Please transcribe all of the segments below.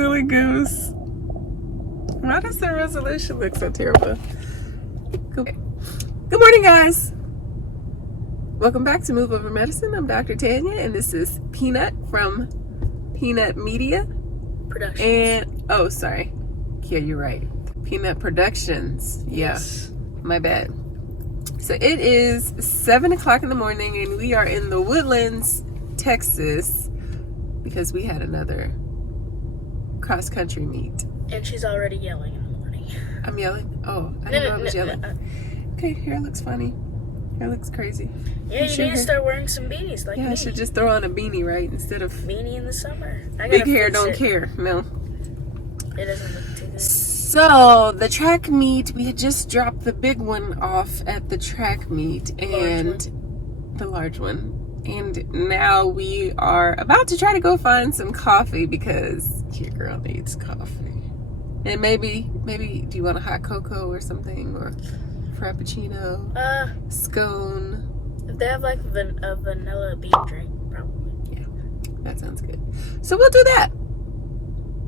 silly goose. Why does the resolution look so terrible? Good morning, guys. Welcome back to Move Over Medicine. I'm Dr. Tanya, and this is Peanut from Peanut Media Productions. And yeah, you're right. Peanut Productions. Yeah, yes. My bad. So it is 7 o'clock in the morning, and we are in the Woodlands, Texas, because we had another cross-country meet. And she's already yelling in the morning. I'm yelling? Oh, I didn't know I was yelling. Okay, hair looks funny. Hair looks crazy. Yeah, you need to start wearing some beanies like me. Yeah, I should just throw on a beanie, right? Instead of... Beanie in the summer. Big hair don't care. No. It doesn't look too good. So, the track meet, we had just dropped the big one off at the track meet. The large one. And now we are about to try to go find some coffee because your girl needs coffee. And maybe, do you want a hot cocoa or something? Or frappuccino? Scone? If they have like a vanilla bean drink, probably. Yeah, that sounds good. So we'll do that.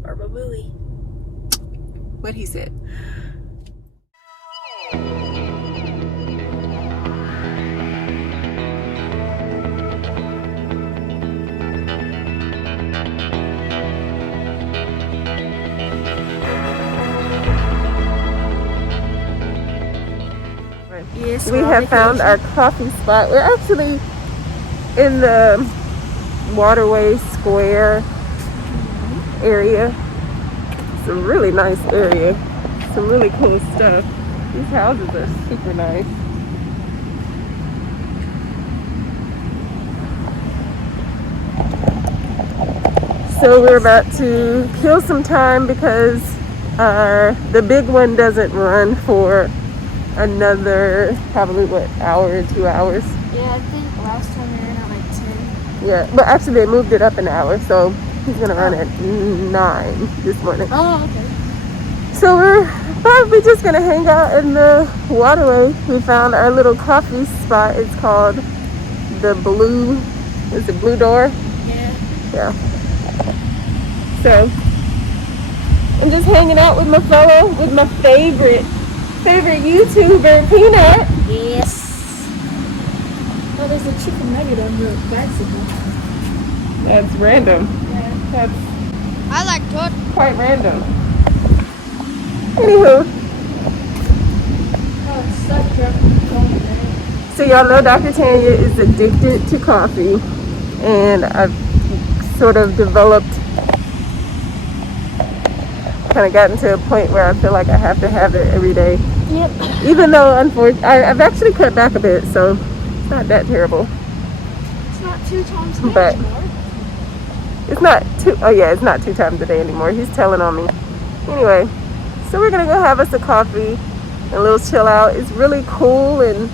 Barba Booey. What he said. Yes, we have found our coffee spot. We're actually in the Waterway Square area. It's a really nice area. Some really cool stuff. These houses are super nice. So we're about to kill some time because the big one doesn't run for another probably hour, 2 hours. Yeah, I think last time we ran at like 10. Yeah, but actually they moved it up an hour, so he's gonna run at 9 this morning. Oh, okay. So we're probably just gonna hang out in the Waterway. We found our little coffee spot. It's called the Blue. Is it Blue Door? Yeah. Yeah. So I'm just hanging out with my favorite YouTuber, Peanut. Yes. Oh, there's a chicken nugget on the bicycle. That's random. Yeah. That's I like that. quite random. Anywho. Oh, it's stuck here. So y'all know Dr. Tanya is addicted to coffee, and I've sort of kind of gotten to a point where I feel like I have to have it every day. Yep. Even though, unfortunately, I've actually cut back a bit, so it's not that terrible. It's not 2 times a day But anymore. it's not it's not 2 times a day anymore. He's telling on me. Anyway, so we're gonna go have us a coffee and a little chill out. It's really cool and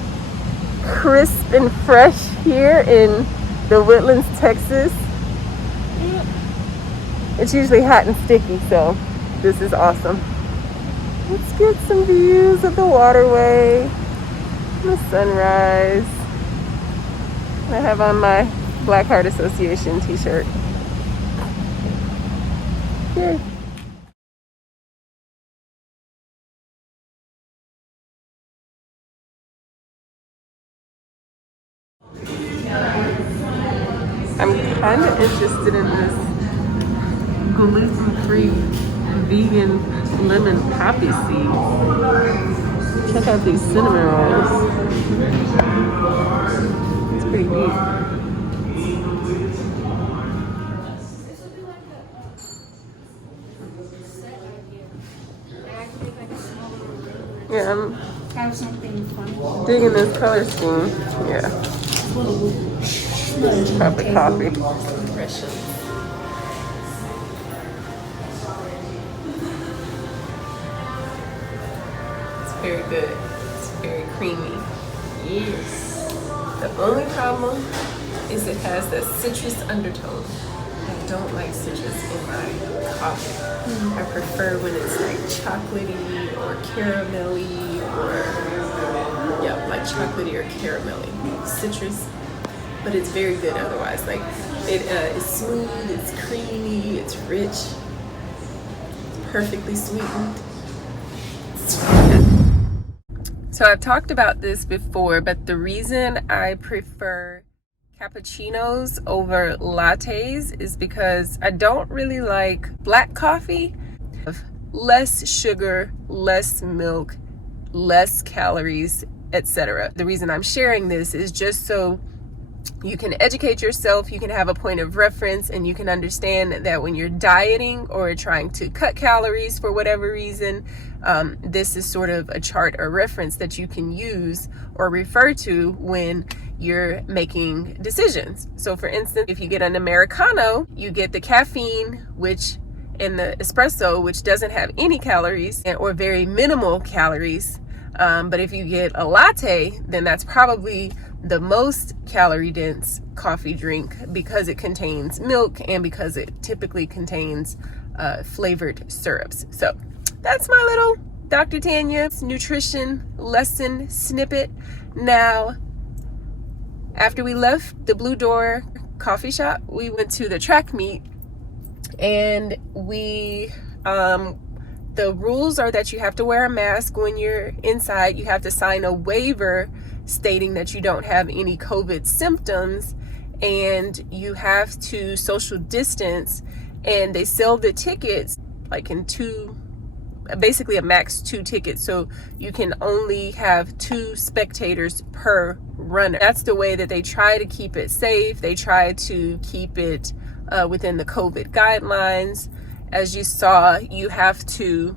crisp and fresh here in the Woodlands, Texas. Yep. It's usually hot and sticky, so this is awesome. Let's get some views of the Waterway, the sunrise. I have on my Black Heart Association t-shirt. Yay. I'm kind of interested in this gluten-free vegan lemon poppy seeds. Check out these cinnamon rolls. It's pretty neat. Yeah, I'm Have something fun. digging this color scheme. Yeah. Cup of coffee. It's very good. It's very creamy. Yes. The only problem is it has that citrus undertone. I don't like citrus in my coffee. I prefer when it's like chocolatey or caramelly or like chocolatey or caramelly. Citrus, but it's very good otherwise. Like it is smooth, it's creamy, it's rich. perfectly sweetened. So I've talked about this before, but the reason I prefer cappuccinos over lattes is because I don't really like black coffee. Less sugar, less milk, less calories, etc. The reason I'm sharing this is just so you can educate yourself, you can have a point of reference, and you can understand that when you're dieting or trying to cut calories for whatever reason, this is sort of a chart or reference that you can use or refer to when you're making decisions. So for instance, if you get an Americano, you get the caffeine, which in the espresso, which doesn't have any calories or very minimal calories. But if you get a latte, then that's probably the most calorie dense coffee drink because it contains milk and because it typically contains flavored syrups. So that's my little Dr. Tanya's nutrition lesson snippet. Now, after we left the Blue Door coffee shop, we went to the track meet, and we the rules are that you have to wear a mask when you're inside. You have to sign a waiver stating that you don't have any COVID symptoms, and you have to social distance. And they sell the tickets like in basically a max 2 tickets, so you can only have 2 spectators per runner. That's the way that they try to keep it safe. They try to keep it within the COVID guidelines. As you saw, you have to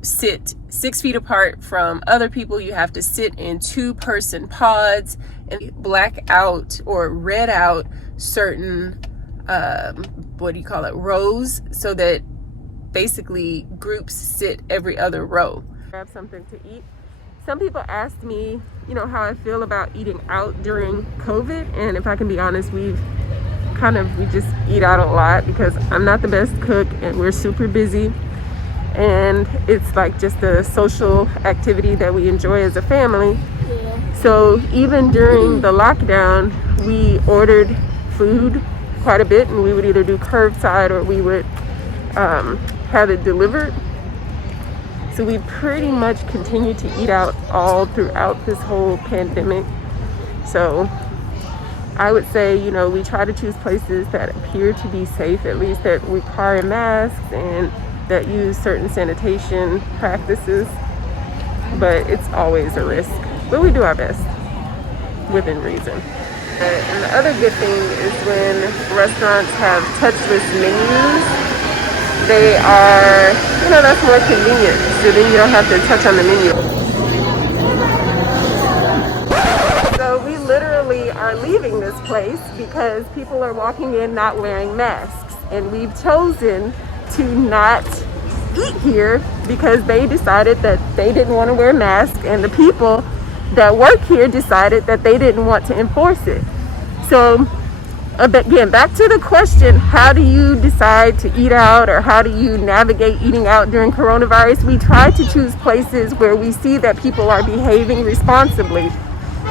sit 6 feet apart from other people. You have to sit in 2-person pods and black out or red out certain rows, so that basically groups sit every other row. Grab something to eat. Some people asked me, how I feel about eating out during COVID, and if I can be honest, we just eat out a lot because I'm not the best cook and we're super busy, and it's like just a social activity that we enjoy as a family. Yeah. So even during the lockdown, we ordered food quite a bit, and we would either do curbside or we would have it delivered. So we pretty much continued to eat out all throughout this whole pandemic. So I would say, we try to choose places that appear to be safe, at least that require masks and that use certain sanitation practices. But it's always a risk. But we do our best within reason. And the other good thing is when restaurants have touchless menus, they are, that's more convenient. So then you don't have to touch on the menu. So we literally are leaving this place because people are walking in not wearing masks. And we've chosen to not eat here because they decided that they didn't want to wear masks, and the people that work here decided that they didn't want to enforce it. So again, back to the question, how do you decide to eat out, or how do you navigate eating out during coronavirus? We try to choose places where we see that people are behaving responsibly.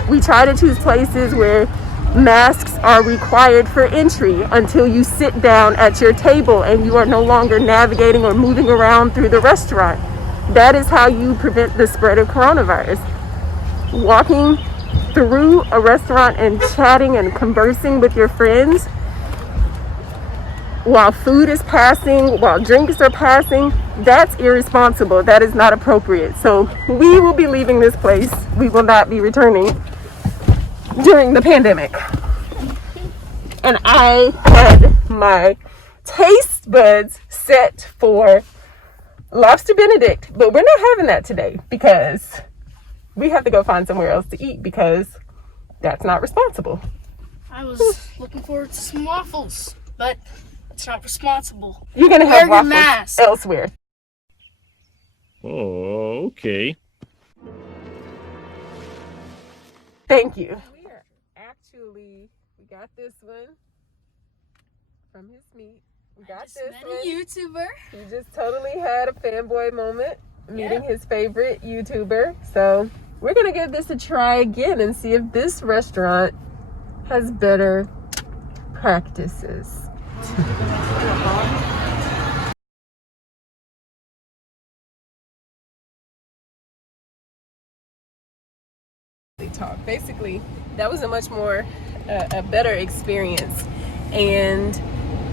We try to choose places where masks are required for entry until you sit down at your table and you are no longer navigating or moving around through the restaurant. That is how you prevent the spread of coronavirus. Walking through a restaurant and chatting and conversing with your friends while food is passing, while drinks are passing, that's irresponsible. That is not appropriate. So we will be leaving this place. We will not be returning during the pandemic. And I had my taste buds set for lobster Benedict, but we're not having that today because we have to go find somewhere else to eat because that's not responsible. I was looking forward to some waffles, but it's not responsible. You're going to have waffles elsewhere. Oh, okay. Thank you. We got this one from his meet. We got this one. A YouTuber. He just totally had a fanboy moment meeting his favorite YouTuber. So we're going to give this a try again and see if this restaurant has better practices. really talk. Basically, that was a much more, a better experience. And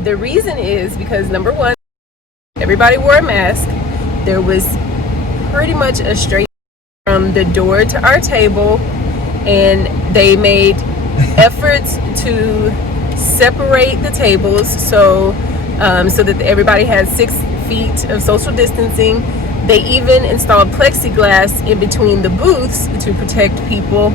the reason is because, number one, everybody wore a mask. There was pretty much a straight from the door to our table, and they made efforts to separate the tables so that everybody had 6 feet of social distancing. They even installed plexiglass in between the booths to protect people.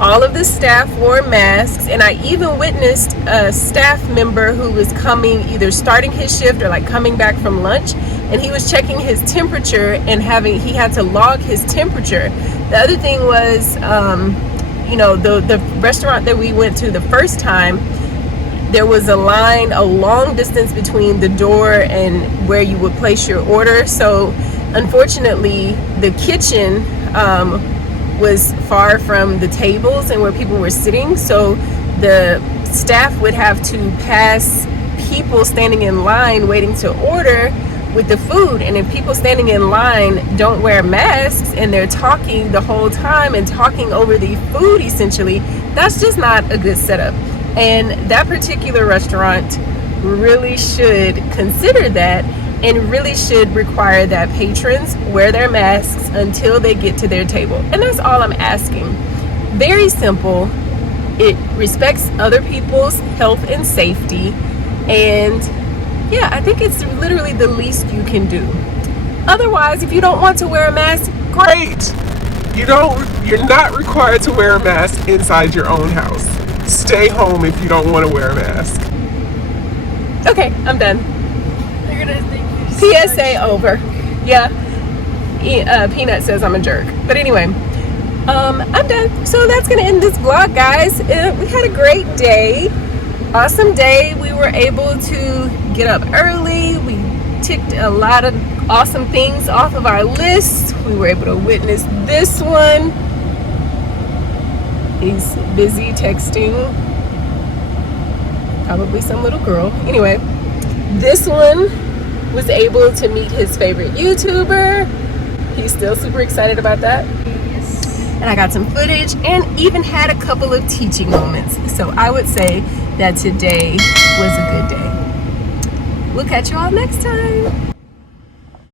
All of the staff wore masks, and I even witnessed a staff member who was coming, either starting his shift or like coming back from lunch, and he was checking his temperature and he had to log his temperature. The other thing was, the restaurant that we went to the first time, there was a line, a long distance between the door and where you would place your order. So unfortunately, the kitchen was far from the tables and where people were sitting. So the staff would have to pass people standing in line waiting to order with the food. And if people standing in line don't wear masks and they're talking the whole time and talking over the food, essentially, that's just not a good setup. And that particular restaurant really should consider that and really should require that patrons wear their masks until they get to their table. And that's all I'm asking. Very simple. It respects other people's health and safety. And yeah, I think it's literally the least you can do. Otherwise, if you don't want to wear a mask, Great! You're not required to wear a mask inside your own house. Stay home if you don't want to wear a mask. okay, I'm done. They're gonna think you're PSA over. Yeah. Peanut says I'm a jerk. But anyway, I'm done. So that's going to end this vlog, guys. We had a great day. Awesome day. We were able to get up early. We ticked a lot of awesome things off of our list. We were able to witness this one. He's busy texting probably some little girl. Anyway, this one was able to meet his favorite YouTuber. He's still super excited about that. Yes. And I got some footage and even had a couple of teaching moments. So I would say that today was a good day. We'll catch you all next time.